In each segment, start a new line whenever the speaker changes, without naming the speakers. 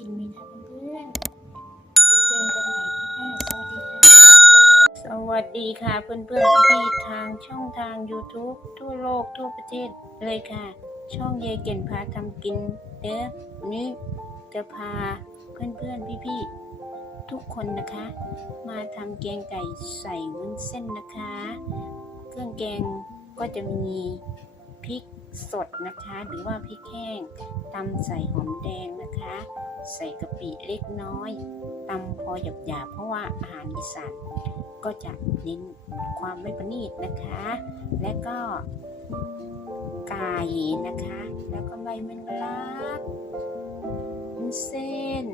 กินไหมคะเพื่อนๆ เจอกันใหม่คลิปหน้า สวัสดีค่ะ สวัสดีค่ะเพื่อนๆพี่ทางช่องทาง YouTube ทั่วโลกทั่วประเทศเลยค่ะ ช่องเยายเก่นพาทำกินเด้อวันนี้จะพาเพื่อนๆพี่ๆทุกคนนะคะ มาทำแกงไก่ใส่วุ้นเส้นนะคะ เครื่องแกงก็จะมีพริกสดนะคะ หรือว่าพริกแห้งตำใส่หอมแดงนะคะ ใส่กะปิเล็กน้อยตำพอหยาบๆเพราะว่าอาหารอีสานก็จะเน้นความไม่ประณีตนะคะ และก็ไก่นะคะ แล้วก็ใบแมงลักวุ้นเส้น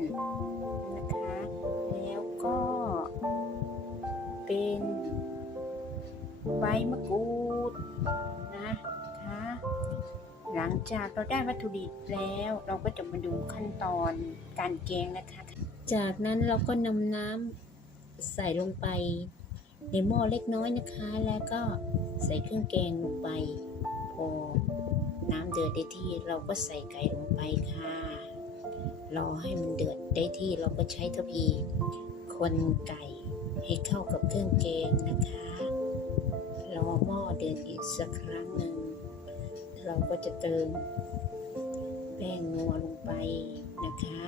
นะคะ แล้วก็เป็นใบมะกรูด ลังจากเราได้วัตถุดิบแล้วเราก็จะมาดูขั้นตอนการแกงนะคะ จากนั้นเราก็นำน้ำใส่ลงไป ในหม้อเล็กน้อยนะคะ แล้วก็ใส่เครื่องแกงลงไป พอน้ำเดือดได้ที่เราก็ใส่ไก่ลงไปค่ะ รอให้มันเดือดได้ที่เราก็ใช้ทพพีคนไก่ให้เข้ากับเครื่องแกงนะคะ รอหม้อเดือดอีกสักครั้งหนึ่ง เราก็จะเติมแป้งนัวลงไปนะคะ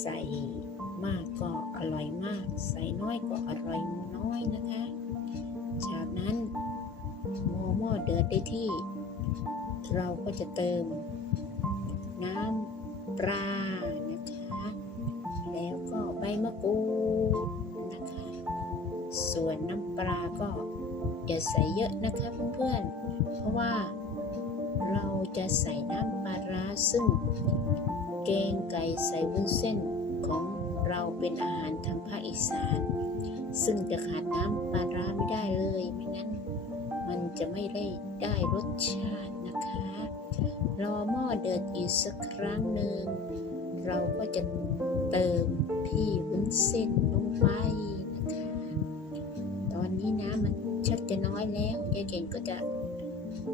ใส่มากก็อร่อยมาก ใส่น้อยก็อร่อยน้อยนะคะ จากนั้นหม้อหม้อเดือดได้ที่ เราก็จะเติมน้ำปลานะคะ แล้วก็ใบมะกรูดนะคะ ส่วนน้ำปลาก็อย่าใส่เยอะนะคะเพื่อนๆเพราะว่า เราจะใส่น้ำปลาร้าซึ่ง แกงไก่ใส่วุ้นเส้นของเราเป็นอาหารทางภาคอีสาน ซึ่งจะขาดน้ำปลาร้าไม่ได้เลยไม่งั้น มันจะไม่ได้ได้รสชาตินะคะ รอหม้อเดือดอีกสักครั้งหนึ่งเราก็จะเติมพี่วุ้นเส้นลงไปนะคะ ตอนนี้น้ำมันชักจะน้อยแล้วยายเก่งก็จะ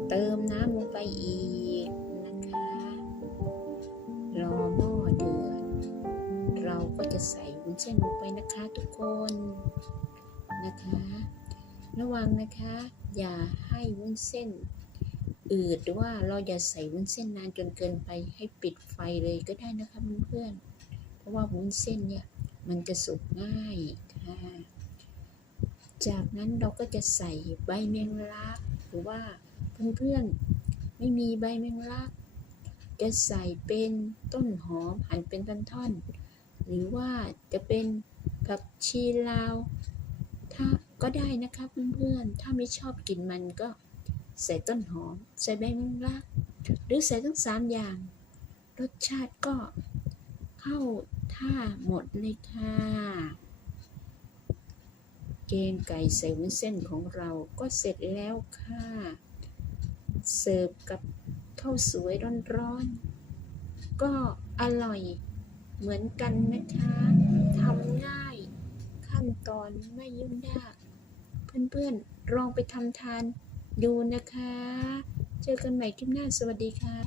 เติมน้ำลงไปอีกนะคะ รอหม้อเดือด เราก็จะใส่วุ้นเส้นลงไปนะคะทุกคนนะคะ ระวังนะคะ อย่าให้วุ้นเส้นอืดหรือว่าเราอย่าใส่วุ้นเส้นนานจนเกินไปให้ปิดไฟเลยก็ได้นะคะเพื่อนๆเพราะว่าวุ้นเส้นเนี่ยมันจะสุกง่ายค่ะจากนั้นเราก็จะใส่ใบแมงลักหรือว่า เพื่อนๆ ไม่มีใบแมงลัก จะใส่เป็นต้นหอมหั่นเป็นท่อนๆ หรือว่าจะเป็นผักชีลาว ถ้าก็ได้นะคะเพื่อนๆ ถ้าไม่ชอบกลิ่นมันก็ใส่ต้นหอม ใส่ใบแมงลัก หรือใส่ทั้งสามอย่าง รสชาติก็เข้าท่าหมดเลยค่ะแกงไก่ใส่วุ้นเส้นของเราก็เสร็จแล้วค่ะ เสิร์ฟกับข้าวสวยร้อนๆ ก็อร่อยเหมือนกันนะคะทำง่ายขั้นตอนไม่ยุ่งยาก เพื่อนๆลองไปทำทานดูนะคะ เจอกันใหม่คลิปหน้าสวัสดีค่ะ